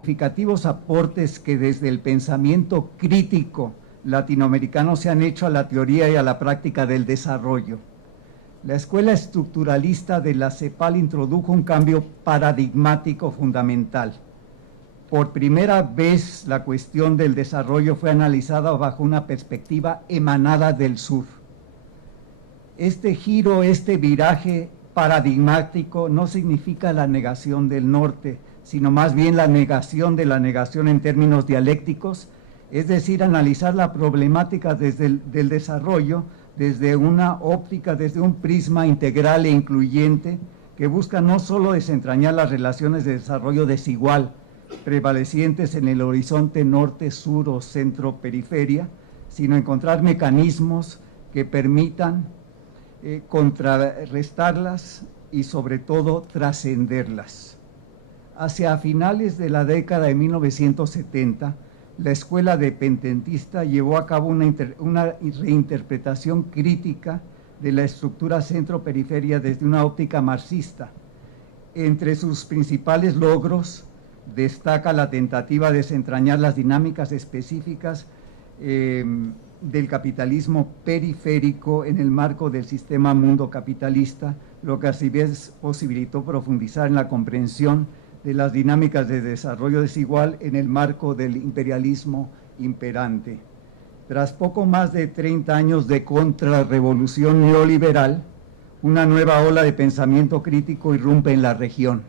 significativos aportes que desde el pensamiento crítico latinoamericano se han hecho a la teoría y a la práctica del desarrollo. La escuela estructuralista de la CEPAL introdujo un cambio paradigmático fundamental. Por primera vez la cuestión del desarrollo fue analizada bajo una perspectiva emanada del sur. Este giro, este viraje paradigmático no significa la negación del norte, sino más bien la negación de la negación en términos dialécticos, es decir, analizar la problemática del desarrollo desde una óptica, desde un prisma integral e incluyente que busca no solo desentrañar las relaciones de desarrollo desigual prevalecientes en el horizonte norte, sur o centro-periferia, sino encontrar mecanismos que permitan contrarrestarlas y sobre todo trascenderlas. Hacia finales de la década de 1970, la escuela dependentista llevó a cabo una reinterpretación crítica de la estructura centro-periferia desde una óptica marxista. Entre sus principales logros destaca la tentativa de desentrañar las dinámicas específicas del capitalismo periférico en el marco del sistema mundo capitalista, lo que a su vez posibilitó profundizar en la comprensión de las dinámicas de desarrollo desigual en el marco del imperialismo imperante. Tras poco más de 30 años de contrarrevolución neoliberal, una nueva ola de pensamiento crítico irrumpe en la región.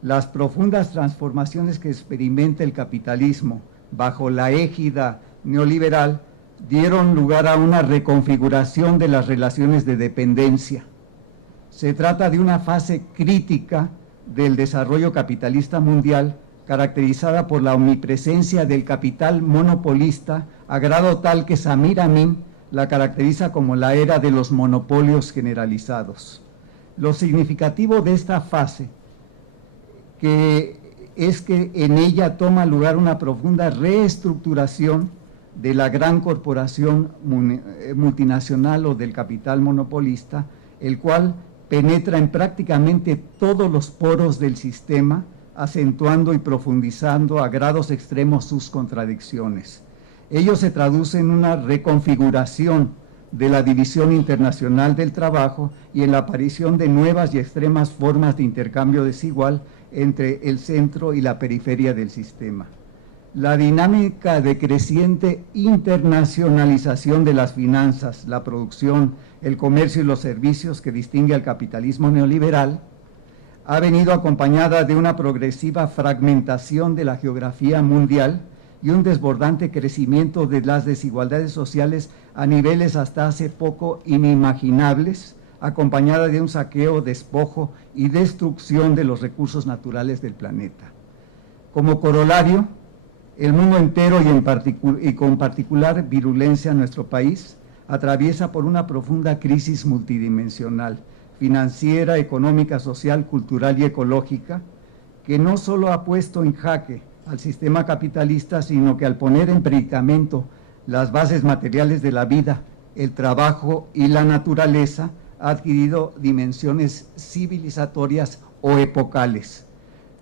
Las profundas transformaciones que experimenta el capitalismo bajo la égida neoliberal dieron lugar a una reconfiguración de las relaciones de dependencia. Se trata de una fase crítica del desarrollo capitalista mundial caracterizada por la omnipresencia del capital monopolista a grado tal que Samir Amin la caracteriza como la era de los monopolios generalizados. Lo significativo de esta fase es que en ella toma lugar una profunda reestructuración de la gran corporación multinacional o del capital monopolista, el cual penetra en prácticamente todos los poros del sistema, acentuando y profundizando a grados extremos sus contradicciones. Ello se traduce en una reconfiguración de la división internacional del trabajo y en la aparición de nuevas y extremas formas de intercambio desigual entre el centro y la periferia del sistema. La dinámica de creciente internacionalización de las finanzas, la producción, el comercio y los servicios que distingue al capitalismo neoliberal ha venido acompañada de una progresiva fragmentación de la geografía mundial y un desbordante crecimiento de las desigualdades sociales a niveles hasta hace poco inimaginables, acompañada de un saqueo, despojo y destrucción de los recursos naturales del planeta. Como corolario, el mundo entero y con particular virulencia en nuestro país atraviesa por una profunda crisis multidimensional, financiera, económica, social, cultural y ecológica, que no solo ha puesto en jaque al sistema capitalista, sino que al poner en predicamento las bases materiales de la vida, el trabajo y la naturaleza, ha adquirido dimensiones civilizatorias o epocales.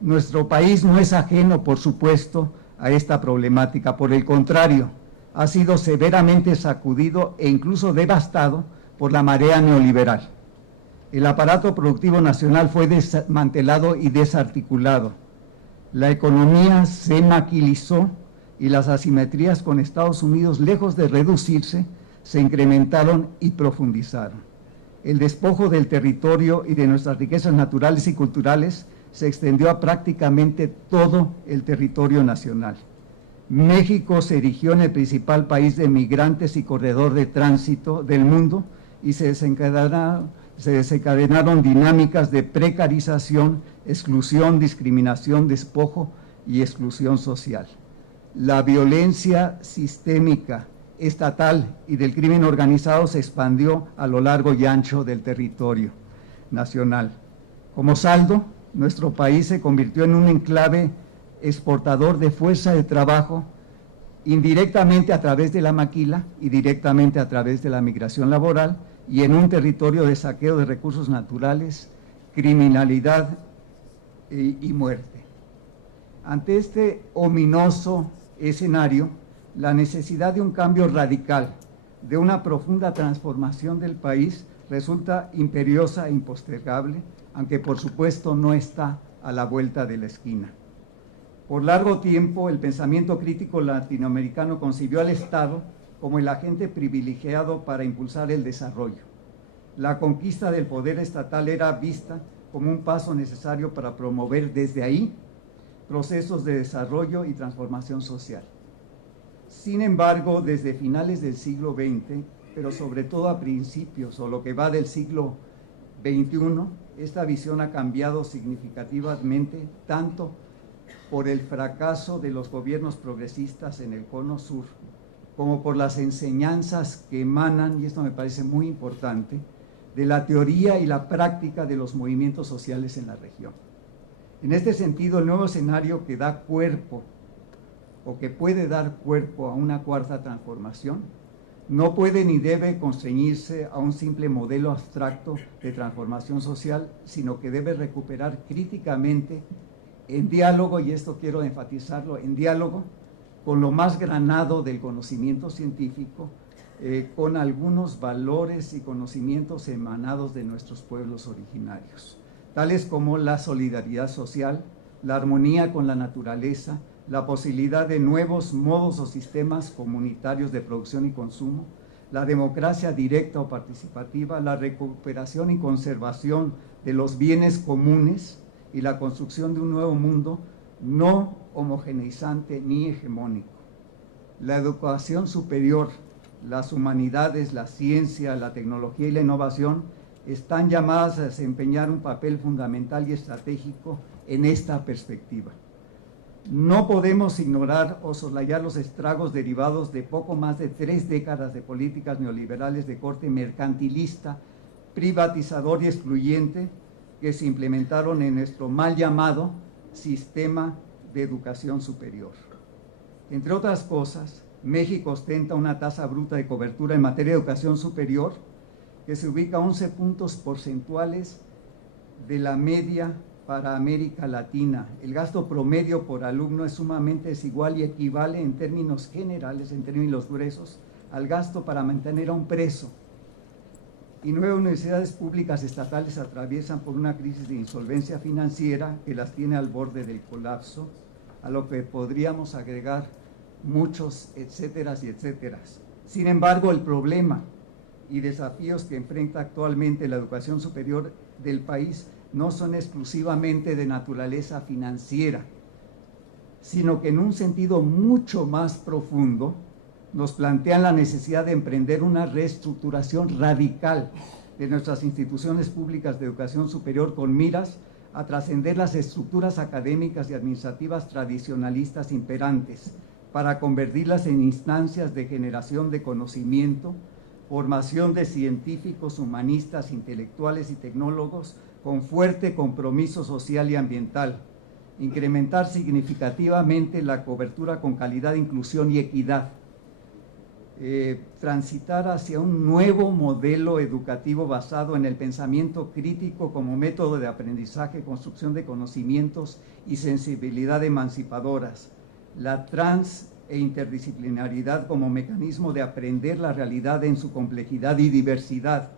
Nuestro país no es ajeno, por supuesto, a esta problemática. Por el contrario, ha sido severamente sacudido e incluso devastado por la marea neoliberal. El aparato productivo nacional fue desmantelado y desarticulado. La economía se maquilizó y las asimetrías con Estados Unidos, lejos de reducirse, se incrementaron y profundizaron. El despojo del territorio y de nuestras riquezas naturales y culturales se extendió a prácticamente todo el territorio nacional. México se erigió en el principal país de migrantes y corredor de tránsito del mundo y se desencadenaron dinámicas de precarización, exclusión, discriminación, despojo y exclusión social. La violencia sistémica, estatal y del crimen organizado se expandió a lo largo y ancho del territorio nacional. Como saldo, nuestro país se convirtió en un enclave exportador de fuerza de trabajo, indirectamente a través de la maquila y directamente a través de la migración laboral, y en un territorio de saqueo de recursos naturales, criminalidad y muerte. Ante este ominoso escenario, la necesidad de un cambio radical, de una profunda transformación del país, resulta imperiosa e impostergable, aunque por supuesto no está a la vuelta de la esquina. Por largo tiempo, el pensamiento crítico latinoamericano concibió al Estado como el agente privilegiado para impulsar el desarrollo. La conquista del poder estatal era vista como un paso necesario para promover desde ahí procesos de desarrollo y transformación social. Sin embargo, desde finales del siglo XX, pero sobre todo a principios o lo que va del siglo XXI, esta visión ha cambiado significativamente, tanto por el fracaso de los gobiernos progresistas en el Cono Sur, como por las enseñanzas que emanan, y esto me parece muy importante, de la teoría y la práctica de los movimientos sociales en la región. En este sentido, el nuevo escenario que da cuerpo o que puede dar cuerpo a una cuarta transformación no puede ni debe constreñirse a un simple modelo abstracto de transformación social, sino que debe recuperar críticamente, en diálogo, y esto quiero enfatizarlo, en diálogo con lo más granado del conocimiento científico, con algunos valores y conocimientos emanados de nuestros pueblos originarios, tales como la solidaridad social, la armonía con la naturaleza, la posibilidad de nuevos modos o sistemas comunitarios de producción y consumo, la democracia directa o participativa, la recuperación y conservación de los bienes comunes y la construcción de un nuevo mundo no homogeneizante ni hegemónico. La educación superior, las humanidades, la ciencia, la tecnología y la innovación están llamadas a desempeñar un papel fundamental y estratégico en esta perspectiva. No podemos ignorar o soslayar los estragos derivados de poco más de 3 décadas de políticas neoliberales de corte mercantilista, privatizador y excluyente que se implementaron en nuestro mal llamado sistema de educación superior. Entre otras cosas, México ostenta una tasa bruta de cobertura en materia de educación superior que se ubica a 11 puntos porcentuales de la media para América Latina. El gasto promedio por alumno es sumamente desigual y equivale en términos generales, en términos gruesos, al gasto para mantener a un preso. Y 9 universidades públicas estatales atraviesan por una crisis de insolvencia financiera que las tiene al borde del colapso, a lo que podríamos agregar muchos etcéteras y etcéteras. Sin embargo, el problema y desafíos que enfrenta actualmente la educación superior del país no son exclusivamente de naturaleza financiera, sino que en un sentido mucho más profundo nos plantean la necesidad de emprender una reestructuración radical de nuestras instituciones públicas de educación superior con miras a trascender las estructuras académicas y administrativas tradicionalistas imperantes para convertirlas en instancias de generación de conocimiento, formación de científicos, humanistas, intelectuales y tecnólogos con fuerte compromiso social y ambiental, incrementar significativamente la cobertura con calidad, inclusión y equidad, transitar hacia un nuevo modelo educativo basado en el pensamiento crítico como método de aprendizaje, construcción de conocimientos y sensibilidad emancipadoras, la trans e interdisciplinaridad como mecanismo de aprender la realidad en su complejidad y diversidad,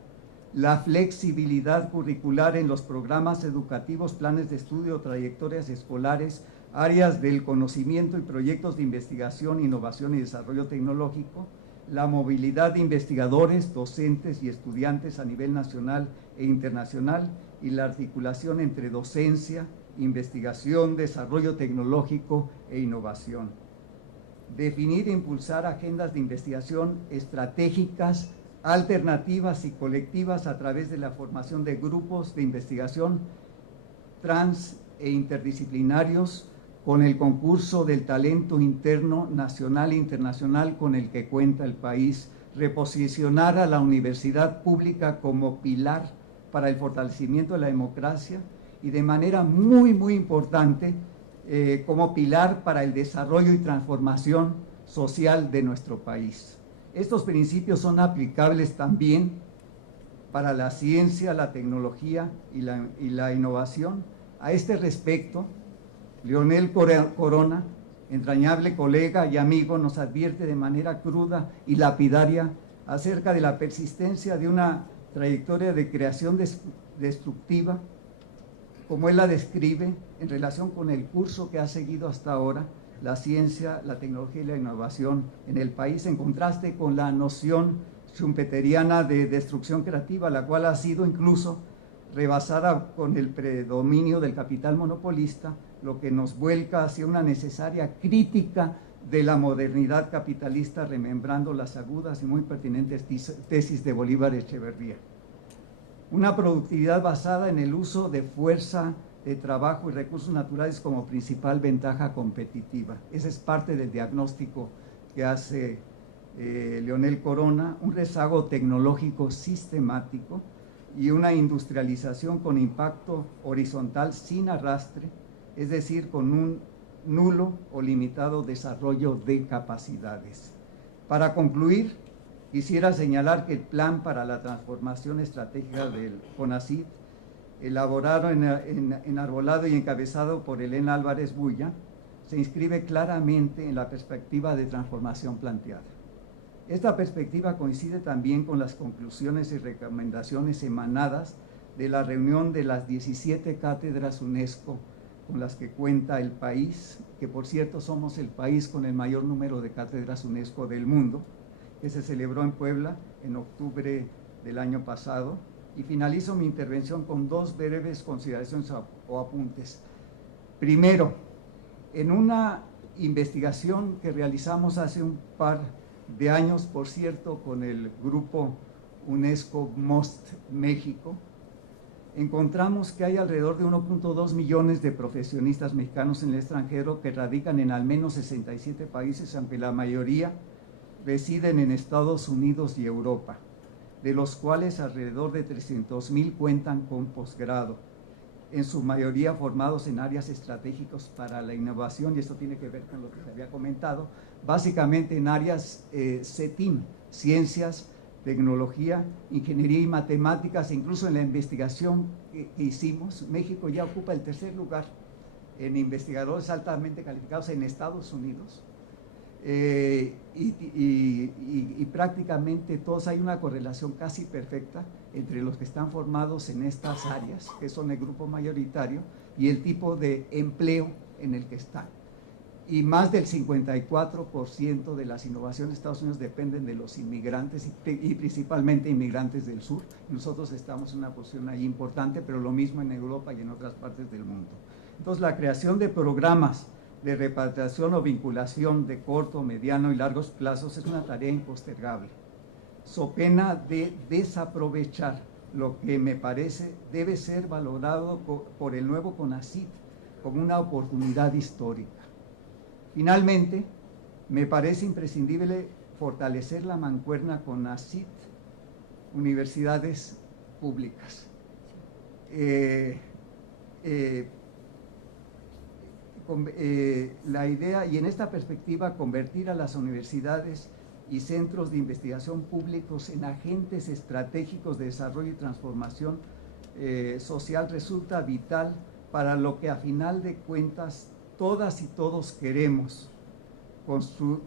la flexibilidad curricular en los programas educativos, planes de estudio, trayectorias escolares, áreas del conocimiento y proyectos de investigación, innovación y desarrollo tecnológico, la movilidad de investigadores, docentes y estudiantes a nivel nacional e internacional y la articulación entre docencia, investigación, desarrollo tecnológico e innovación. Definir e impulsar agendas de investigación estratégicas, alternativas y colectivas a través de la formación de grupos de investigación trans e interdisciplinarios con el concurso del talento interno nacional e internacional con el que cuenta el país, reposicionar a la universidad pública como pilar para el fortalecimiento de la democracia y de manera muy importante como pilar para el desarrollo y transformación social de nuestro país. Estos principios son aplicables también para la ciencia, la tecnología y la innovación. A este respecto, Leonel Corona, entrañable colega y amigo, nos advierte de manera cruda y lapidaria acerca de la persistencia de una trayectoria de creación destructiva, como él la describe en relación con el curso que ha seguido hasta ahora la ciencia, la tecnología y la innovación en el país, en contraste con la noción schumpeteriana de destrucción creativa, la cual ha sido incluso rebasada con el predominio del capital monopolista, lo que nos vuelca hacia una necesaria crítica de la modernidad capitalista, remembrando las agudas y muy pertinentes tesis de Bolívar Echeverría. Una productividad basada en el uso de fuerza, de trabajo y recursos naturales como principal ventaja competitiva. Ese es parte del diagnóstico que hace Leonel Corona, un rezago tecnológico sistemático y una industrialización con impacto horizontal sin arrastre, es decir, con un nulo o limitado desarrollo de capacidades. Para concluir, quisiera señalar que el plan para la transformación estratégica del CONACYT, elaborado, enarbolado y encabezado por Elena Álvarez Bulla, se inscribe claramente en la perspectiva de transformación planteada. Esta perspectiva coincide también con las conclusiones y recomendaciones emanadas de la reunión de las 17 cátedras UNESCO con las que cuenta el país, que por cierto somos el país con el mayor número de cátedras UNESCO del mundo, que se celebró en Puebla en octubre del año pasado. Y finalizo mi intervención con dos breves consideraciones o apuntes. Primero, en una investigación que realizamos hace un par de años, por cierto, con el grupo UNESCO MOST México, encontramos que hay alrededor de 1.2 millones de profesionistas mexicanos en el extranjero que radican en al menos 67 países, aunque la mayoría residen en Estados Unidos y Europa, de los cuales alrededor de 300,000 cuentan con posgrado, en su mayoría formados en áreas estratégicas para la innovación, y esto tiene que ver con lo que se había comentado, básicamente en áreas CETIM, ciencias, tecnología, ingeniería y matemáticas. Incluso en la investigación que hicimos, México ya ocupa el tercer lugar en investigadores altamente calificados en Estados Unidos. Y prácticamente todos, hay una correlación casi perfecta entre los que están formados en estas áreas, que son el grupo mayoritario, y el tipo de empleo en el que están. Y más del 54% de las innovaciones de Estados Unidos dependen de los inmigrantes y principalmente inmigrantes del sur. Nosotros estamos en una posición ahí importante, pero lo mismo en Europa y en otras partes del mundo. Entonces, la creación de programas de repatriación o vinculación de corto, mediano y largos plazos es una tarea impostergable, so pena de desaprovechar lo que me parece debe ser valorado por el nuevo CONACYT como una oportunidad histórica. Finalmente, me parece imprescindible fortalecer la mancuerna CONACYT, universidades públicas. La idea, y en esta perspectiva, convertir a las universidades y centros de investigación públicos en agentes estratégicos de desarrollo y transformación social resulta vital para lo que a final de cuentas todas y todos queremos: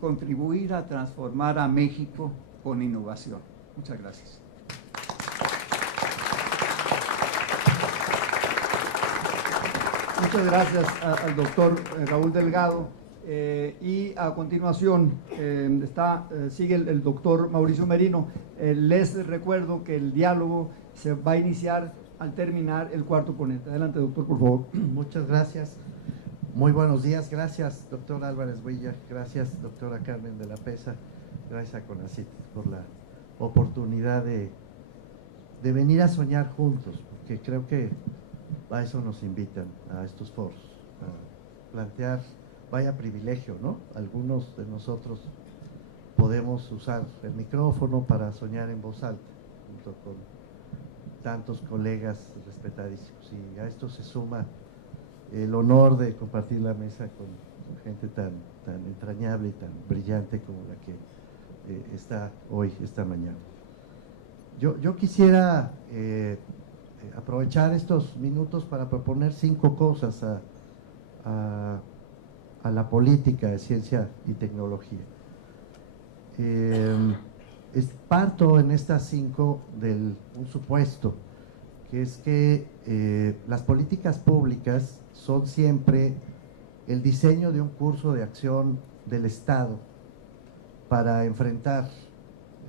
contribuir a transformar a México con innovación. Muchas gracias. Muchas gracias al doctor Raúl Delgado. Y a continuación sigue el doctor Mauricio Merino. Les recuerdo que el diálogo se va a iniciar al terminar el cuarto ponente. Adelante, doctor, por favor. Muchas gracias. Muy buenos días. Gracias, doctor Álvarez Builla. Gracias, doctora Carmen de la Pesa. Gracias a CONACYT por la oportunidad de venir a soñar juntos, porque creo que a eso nos invitan, a estos foros, a plantear, vaya privilegio, ¿no? Algunos de nosotros podemos usar el micrófono para soñar en voz alta, junto con tantos colegas respetadísimos. Y a esto se suma el honor de compartir la mesa con gente tan entrañable y tan brillante como la que está hoy, esta mañana. Yo quisiera aprovechar estos minutos para proponer 5 cosas a la política de ciencia y tecnología. Parto en estas 5 de un supuesto, que es que las políticas públicas son siempre el diseño de un curso de acción del Estado para enfrentar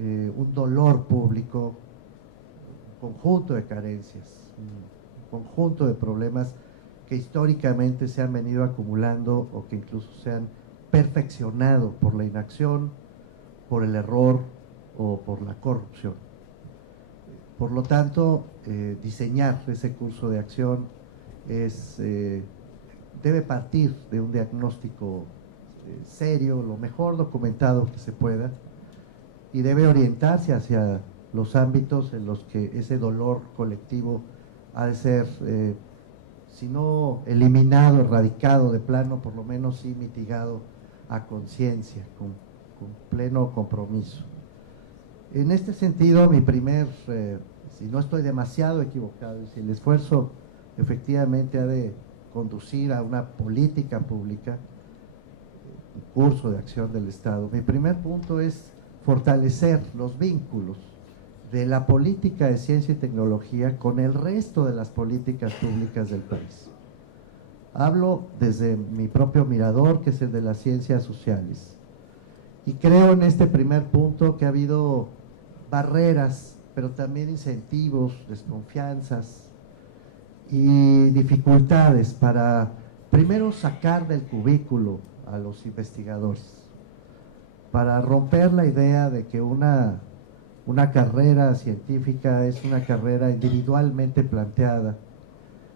un dolor público, un conjunto de carencias, un conjunto de problemas que históricamente se han venido acumulando o que incluso se han perfeccionado por la inacción, por el error o por la corrupción. Por lo tanto, diseñar ese curso de acción debe partir de un diagnóstico serio, lo mejor documentado que se pueda, y debe orientarse hacia los ámbitos en los que ese dolor colectivo ha de ser, si no eliminado, erradicado de plano, por lo menos sí mitigado a conciencia, con pleno compromiso. En este sentido, si no estoy demasiado equivocado, si el esfuerzo efectivamente ha de conducir a una política pública, un curso de acción del Estado, mi primer punto es fortalecer los vínculos de la política de ciencia y tecnología con el resto de las políticas públicas del país. Hablo desde mi propio mirador, que es el de las ciencias sociales, y creo en este primer punto que ha habido barreras, pero también incentivos, desconfianzas y dificultades para primero sacar del cubículo a los investigadores, para romper la idea de que una carrera científica es una carrera individualmente planteada,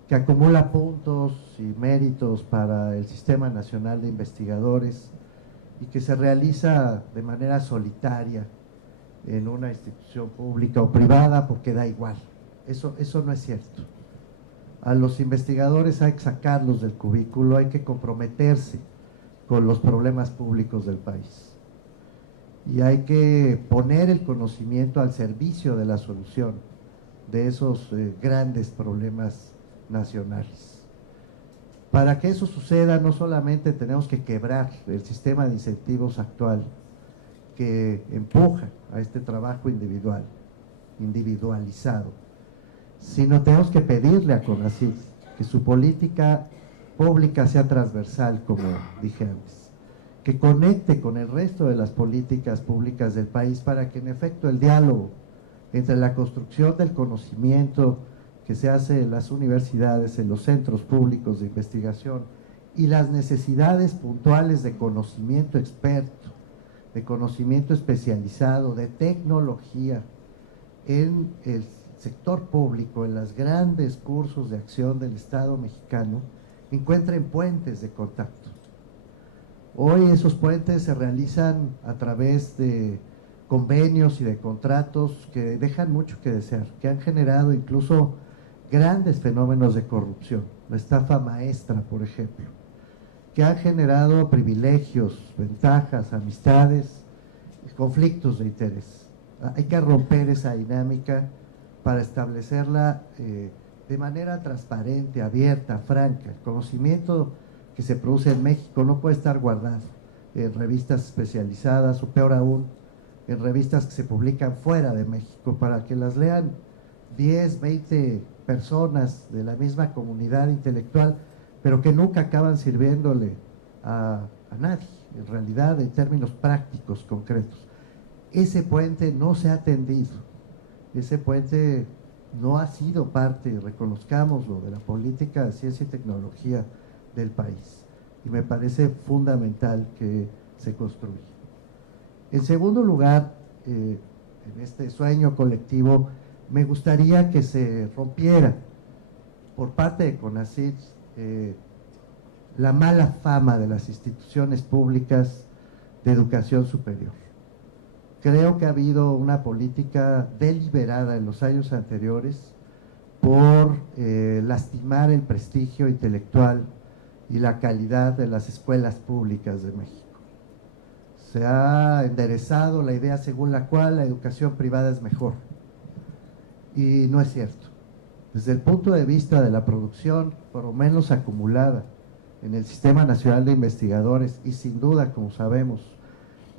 que acumula puntos y méritos para el Sistema Nacional de Investigadores y que se realiza de manera solitaria en una institución pública o privada porque da igual. Eso no es cierto. A los investigadores hay que sacarlos del cubículo, hay que comprometerse con los problemas públicos del país. Y hay que poner el conocimiento al servicio de la solución de esos grandes problemas nacionales. Para que eso suceda, no solamente tenemos que quebrar el sistema de incentivos actual que empuja a este trabajo individualizado, sino tenemos que pedirle a CONACYT que su política pública sea transversal, como dije antes, que conecte con el resto de las políticas públicas del país para que en efecto el diálogo entre la construcción del conocimiento que se hace en las universidades, en los centros públicos de investigación y las necesidades puntuales de conocimiento experto, de conocimiento especializado, de tecnología en el sector público, en los grandes cursos de acción del Estado mexicano, encuentren puentes de contacto. Hoy esos puentes se realizan a través de convenios y de contratos que dejan mucho que desear, que han generado incluso grandes fenómenos de corrupción, la estafa maestra, por ejemplo, que han generado privilegios, ventajas, amistades, conflictos de interés. Hay que romper esa dinámica para establecerla de manera transparente, abierta, franca. El conocimiento que se produce en México no puede estar guardado en revistas especializadas o peor aún, en revistas que se publican fuera de México para que las lean 10, 20 personas de la misma comunidad intelectual, pero que nunca acaban sirviéndole a nadie, en realidad, en términos prácticos, concretos. Ese puente no se ha tendido, ese puente no ha sido parte, reconozcámoslo, de la política de ciencia y tecnología del país, y me parece fundamental que se construya. En segundo lugar, en este sueño colectivo, me gustaría que se rompiera por parte de CONACYT la mala fama de las instituciones públicas de educación superior. Creo que ha habido una política deliberada en los años anteriores por lastimar el prestigio intelectual y la calidad de las escuelas públicas de México. Se ha enderezado la idea según la cual la educación privada es mejor, y no es cierto. Desde el punto de vista de la producción, por lo menos acumulada, en el Sistema Nacional de Investigadores y sin duda, como sabemos,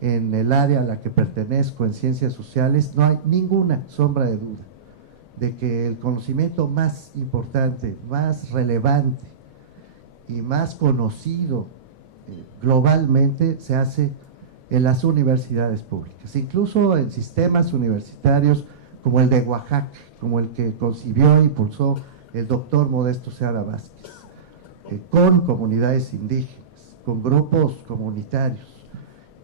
en el área a la que pertenezco, en ciencias sociales, no hay ninguna sombra de duda de que el conocimiento más importante, más relevante y más conocido globalmente se hace en las universidades públicas, incluso en sistemas universitarios como el de Oaxaca, como el que concibió e impulsó el doctor Modesto Seara Vázquez, con comunidades indígenas, con grupos comunitarios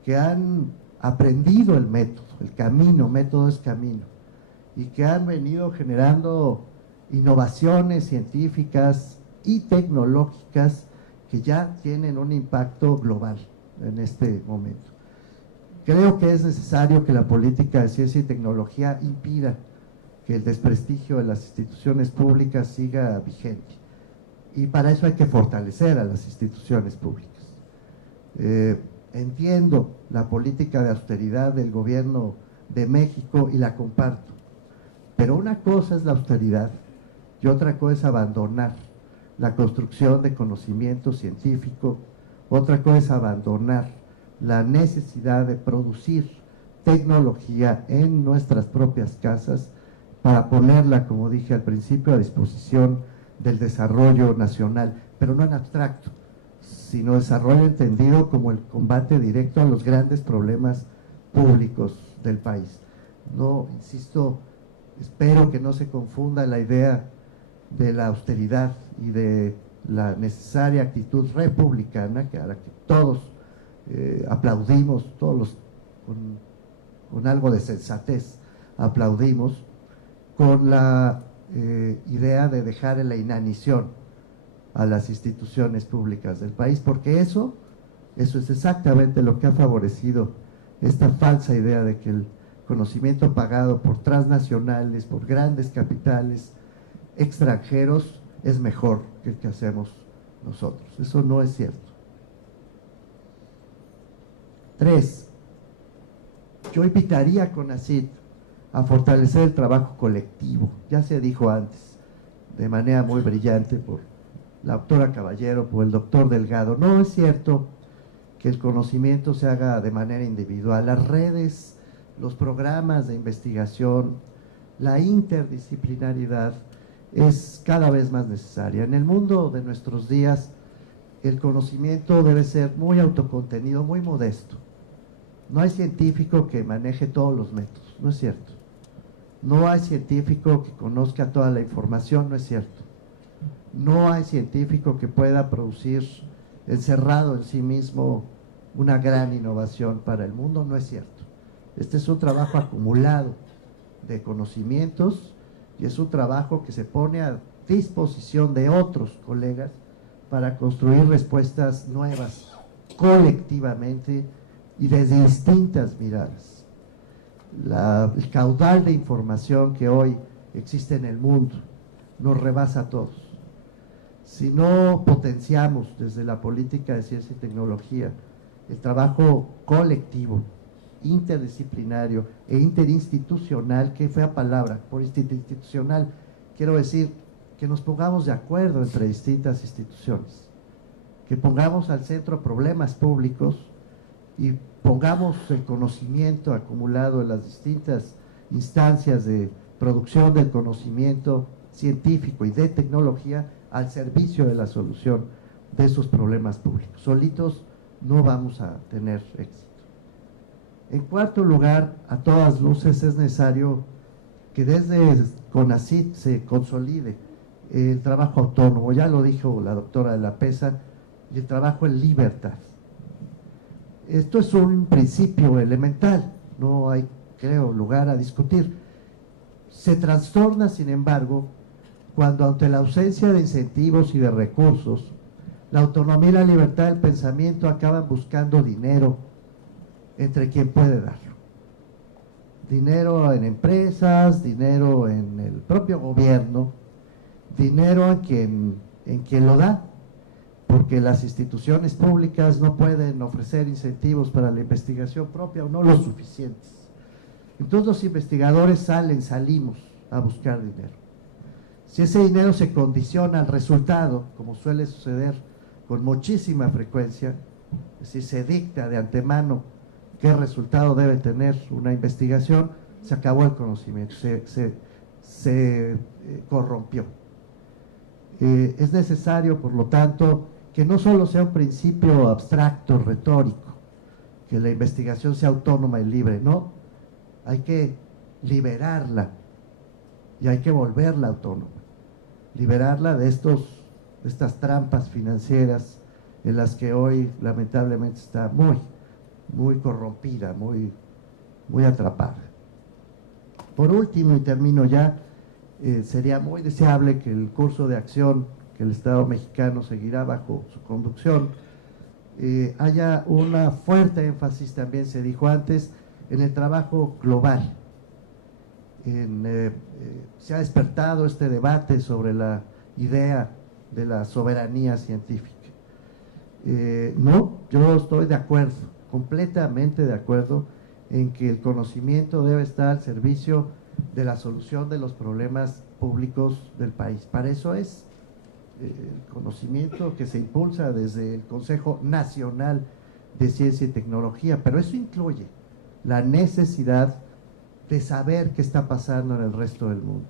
que han aprendido el método, el camino, método es camino, y que han venido generando innovaciones científicas y tecnológicas que ya tienen un impacto global en este momento. Creo que es necesario que la política de ciencia y tecnología impida que el desprestigio de las instituciones públicas siga vigente, y para eso hay que fortalecer a las instituciones públicas. Entiendo la política de austeridad del gobierno de México y la comparto, pero una cosa es la austeridad y otra cosa es abandonar la construcción de conocimiento científico, otra cosa es abandonar la necesidad de producir tecnología en nuestras propias casas para ponerla, como dije al principio, a disposición del desarrollo nacional, pero no en abstracto, sino desarrollo entendido como el combate directo a los grandes problemas públicos del país. No, insisto, espero que no se confunda la idea de la austeridad y de la necesaria actitud republicana, que a la que todos aplaudimos, todos con algo de sensatez aplaudimos, con la idea de dejar en la inanición a las instituciones públicas del país, porque eso es exactamente lo que ha favorecido esta falsa idea de que el conocimiento pagado por transnacionales, por grandes capitales extranjeros, es mejor que el que hacemos nosotros. Eso no es cierto. 3. Yo invitaría a CONACYT a fortalecer el trabajo colectivo. Ya se dijo antes, de manera muy brillante por la doctora Caballero, por el doctor Delgado. No es cierto que el conocimiento se haga de manera individual. Las redes, los programas de investigación, la interdisciplinaridad es cada vez más necesaria. En el mundo de nuestros días, el conocimiento debe ser muy autocontenido, muy modesto. No hay científico que maneje todos los métodos, no es cierto. No hay científico que conozca toda la información, no es cierto. No hay científico que pueda producir encerrado en sí mismo una gran innovación para el mundo, no es cierto. Este es un trabajo acumulado de conocimientos y es un trabajo que se pone a disposición de otros colegas para construir respuestas nuevas colectivamente y desde distintas miradas. El caudal de información que hoy existe en el mundo nos rebasa a todos. Si no potenciamos desde la política de ciencia y tecnología el trabajo colectivo, interdisciplinario e interinstitucional, que fue la palabra, por institucional, quiero decir que nos pongamos de acuerdo entre distintas instituciones, que pongamos al centro problemas públicos y pongamos el conocimiento acumulado en las distintas instancias de producción del conocimiento científico y de tecnología al servicio de la solución de esos problemas públicos. Solitos no vamos a tener éxito. En cuarto lugar, a todas luces es necesario que desde CONACYT se consolide el trabajo autónomo, ya lo dijo la doctora de la Pesa, y el trabajo en libertad. Esto es un principio elemental, no hay, creo, lugar a discutir. Se trastorna, sin embargo, cuando ante la ausencia de incentivos y de recursos, la autonomía y la libertad del pensamiento acaban buscando dinero entre quien puede darlo. Dinero en empresas, dinero en el propio gobierno, dinero en quien lo da, porque las instituciones públicas no pueden ofrecer incentivos para la investigación propia o no los suficientes. Entonces los investigadores salimos a buscar dinero. Si ese dinero se condiciona al resultado, como suele suceder con muchísima frecuencia, es decir, se dicta de antemano qué resultado debe tener una investigación, se acabó el conocimiento, se corrompió. Es necesario, por lo tanto, que no solo sea un principio abstracto, retórico, que la investigación sea autónoma y libre, no, hay que liberarla y hay que volverla autónoma, liberarla de estas trampas financieras en las que hoy lamentablemente está muy corrompida, muy atrapada. Por último, y termino ya, sería muy deseable que el curso de acción que el Estado mexicano seguirá bajo su conducción haya una fuerte énfasis, también se dijo antes, en el trabajo global. Se ha despertado este debate sobre la idea de la soberanía científica. No, yo estoy de acuerdo, completamente de acuerdo en que el conocimiento debe estar al servicio de la solución de los problemas públicos del país. Para eso es el conocimiento que se impulsa desde el Consejo Nacional de Ciencia y Tecnología, pero eso incluye la necesidad de saber qué está pasando en el resto del mundo.